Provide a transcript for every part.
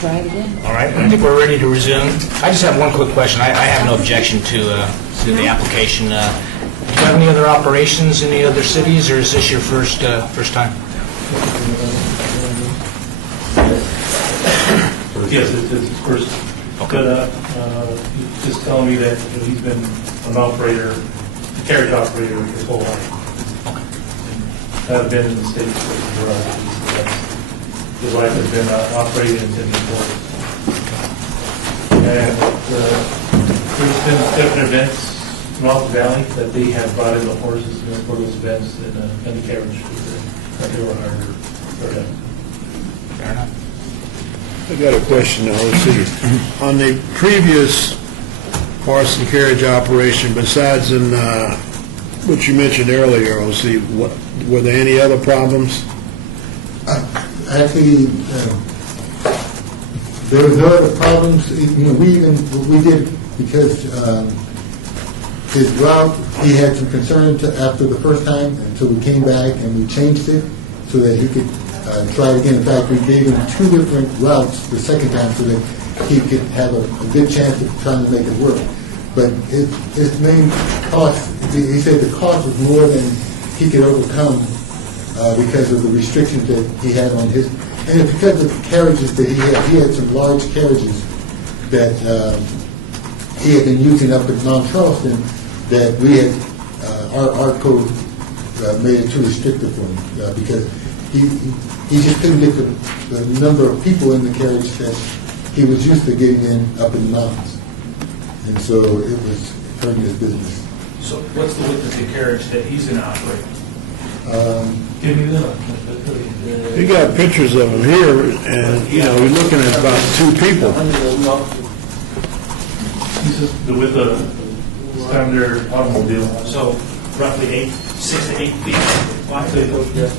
try it again. All right, I think we're ready to resume. I just have one quick question. I have no objection to the application. Do you have any other operations in any other cities, or is this your first time? Yes, it's his first. Okay. But he's just telling me that he's been an operator, a carriage operator his whole life. I've been in the States for his wife has been operating in Sydney Port. And there's been different events throughout the valley that they have brought in the horses for those events and the carriage that they were hired for them. Fair enough. I got a question to OC. On the previous horse and carriage operation, besides in what you mentioned earlier, OC, were there any other problems? Actually, there was no other problems. We did because his route, he had some concern after the first time, and so we came back and we changed it so that he could try it again. In fact, we gave him 2 different routes the second time so that he could have a good chance of trying to make it work. But his main cost, he said the cost was more than he could overcome because of the restrictions that he had on his, and it's because of the carriages that he had some large carriages that he had been using up at Mount Charleston that we had, our code made it too restrictive for him because he just couldn't get the number of people in the carriage that he was used to getting in up in the mountains. And so it was hurting his business. So what's the width of the carriage that he's going to operate? Give me You got pictures of them here, and, we're looking at about 2 people. This is the width of standard automobile. So roughly 6 to 8 feet wide? Yes.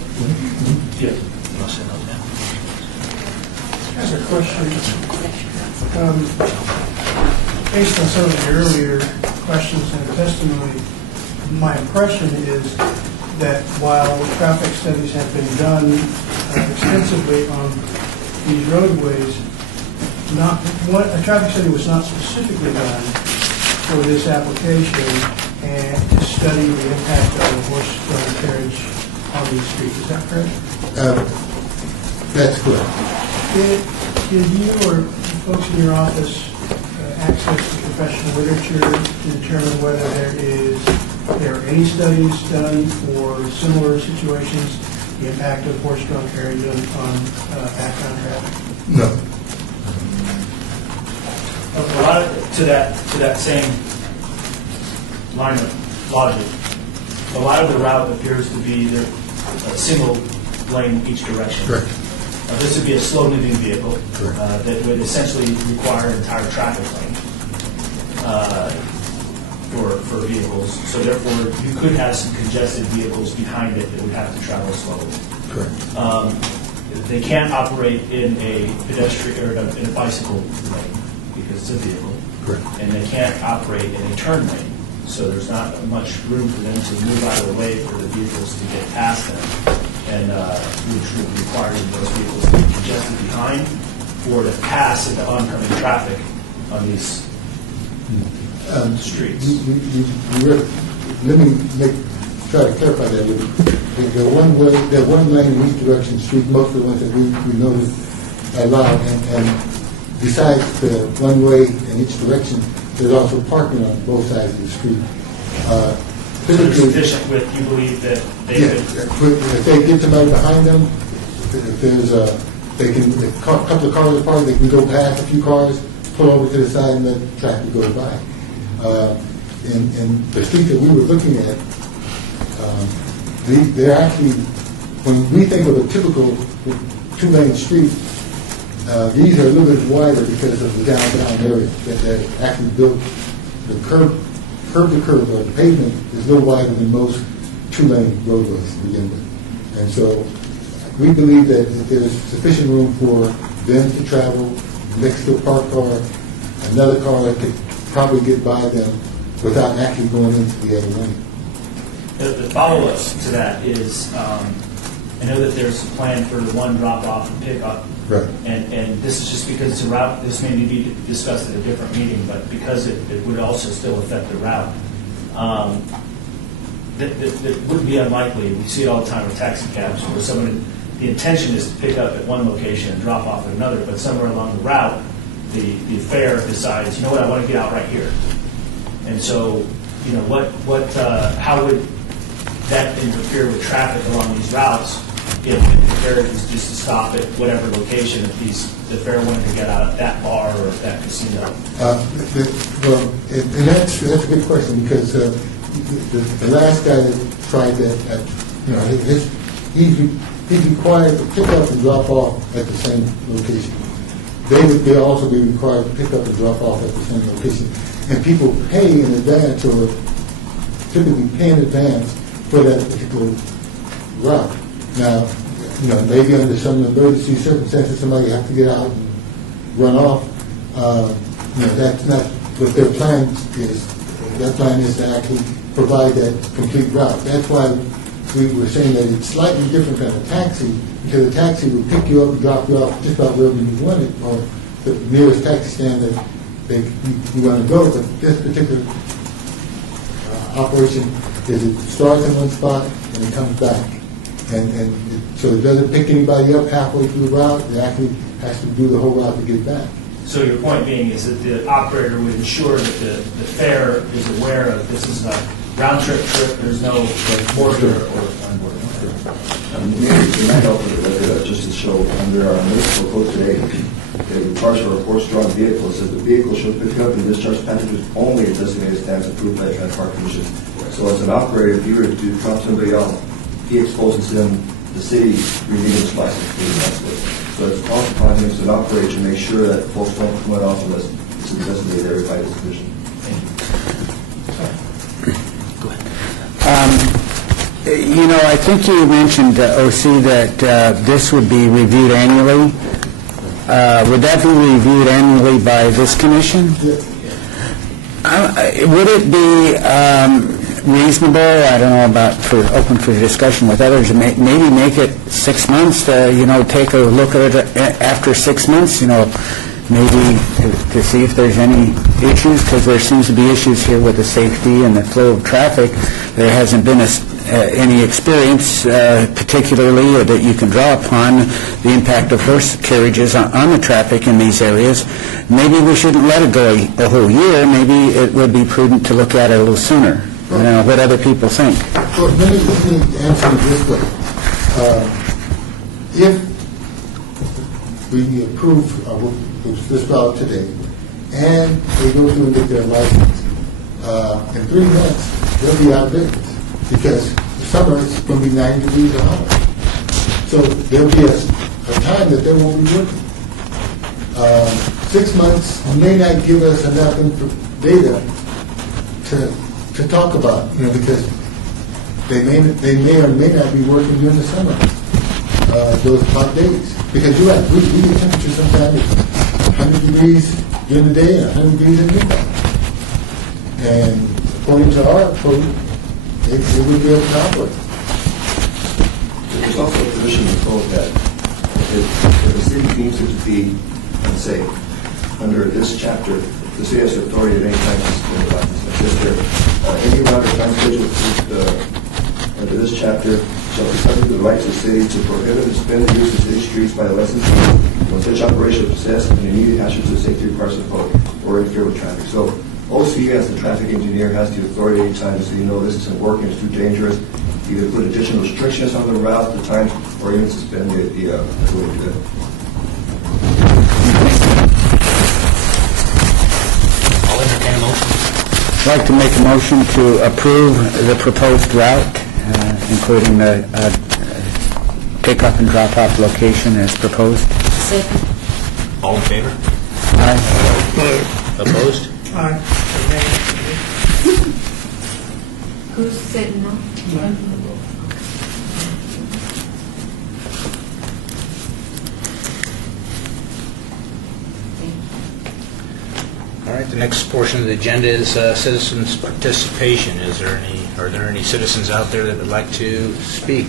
I have a question. Based on some of the earlier questions and testimony, my impression is that while traffic studies have been done extensively on these roadways, a traffic study was not specifically done for this application and to study the impact of horse-drawn carriage on these streets. Is that correct? That's correct. Did you or folks in your office access to professional literature to determine whether there are any studies done for similar situations, the impact of horse-drawn carriage on background traffic? No. A lot of, to that same line of logic, a lot of the route appears to be a single lane each direction. Correct. This would be a slow-moving vehicle that would essentially require an entire traffic lane for vehicles. So therefore, you could have some congested vehicles behind it that would have to travel slowly. Correct. They can't operate in a pedestrian or in a bicycle lane because it's a vehicle. Correct. And they can't operate in a turn lane. So there's not much room for them to move out of the way for the vehicles to get past them, and which would require those vehicles to be congested behind or to pass into oncoming traffic on these streets. Let me try to clarify that. There one lane in each direction street, most of the ones that we know are allowed, and besides the one way in each direction, there's also parking on both sides of the street. So there's sufficient width, you believe that they could? If they get somebody behind them, if there's a couple of cars apart, they can go past a few cars, pull over to the side, and let traffic go by. And the street that we were looking at, they're actually, when we think of a typical 2-lane street, these are a little bit wider because of the downtown area that actually built the curb to curb, or the pavement is a little wider than most 2-lane roadways to begin with. And so we believe that there's sufficient room for them to travel next to a parked car, another car that could probably get by them without actually going into the other lane. The follow-up to that is I know that there's a plan for the one drop-off and pickup. Right. And this is just because it's a route, this may be discussed at a different meeting, but because it would also still affect the route, that would be unlikely. We see it all the time with taxi cabs where someone, the intention is to pick up at one location and drop off at another, but somewhere along the route, the fare decides, you know what, I want to get out right here. And so, you know, how would that interfere with traffic along these routes if the fare was just to stop at whatever location, if the fare wanted to get out at that bar or at that casino? Well, and that's a good question, because the last guy that tried that, you know, he's required to pick up and drop off at the same location. They also be required to pick up and drop off at the same location. And people pay in advance, or typically pay in advance for that particular route. Now, you know, maybe under some emergency circumstances, somebody have to get out and run off. You know, that's not what their plan is. Their plan is to actually provide that complete route. That's why we were saying that it's slightly different than a taxi, because a taxi will pick you up and drop you off just about wherever you want it, or the nearest taxi stand that you want to go. But this particular operation is it starts in one spot and it comes back. So it doesn't pick anybody up halfway through the route. It actually has to do the whole route to get back. So your point being is that the operator would ensure that the fare is aware of this is a round-trip trip, there's no border or onboard. Maybe it might help with the record, just to show under our municipal code today, they requires for a horse-drawn vehicle. It says the vehicle shall pick up and discharge passengers only at designated stands approved by the Transport Commission. So as an operator, if you were to come to somebody else, he exposes them, the city renewing his license. So it's also upon him as an operator to make sure that folks don't come off unless it's a designated area by this commission. You know, I think you mentioned, OC, that this would be reviewed annually. Would that be reviewed annually by this commission? Would it be reasonable, I don't know about, open for discussion with others, maybe make it 6 months to, you know, take a look at it after 6 months, you know, maybe to see if there's any issues, because there seems to be issues here with the safety and the flow of traffic. There hasn't been any experience, particularly that you can draw upon the impact of horse carriages on the traffic in these areas. Maybe we shouldn't let it go a whole year. Maybe it would be prudent to look at it a little sooner. I don't know what other people think. Well, let me answer it this way. If we approve this route today, and they go through and get their license, in 3 months, they'll be out of business, because the summer it's going to be 90 degrees or hotter. So there'll be a time that they won't be working. 6 months may not give us enough data to talk about, you know, because they may or may not be working during the summer, those hot days. Because you're right, we get temperature sometimes it's 100 degrees during the day and 100 degrees at midnight. And according to our code, they would be able to operate. There's also a provision in the code that if the city deems it to be unsafe, under this chapter, the city has the authority at any time to suspend the license. Any route or time schedule under this chapter shall be subject to the rights of the city to prohibit and suspend the use of city streets by the licensee when such operation possess an immediate hazard to the safety requirements of the code or interfere with traffic. So OC, as the traffic engineer, has the authority any time to say, you know, this isn't working, it's too dangerous, either put additional restrictions on the route, the time, or even suspend the ability to do it. I'll entertain a motion. I'd like to make a motion to approve the proposed route, including the pick-up and drop-off location as proposed. Second. All in favor? Aye. Opposed? Aye. Who said no? All right, the next portion of the agenda is citizens' participation. Are there any citizens out there that would like to speak?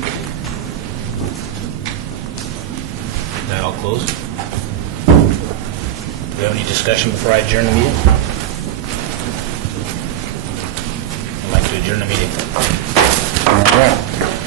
closed. Do we have any discussion before I adjourn the meeting? I'd like to adjourn the meeting. All right.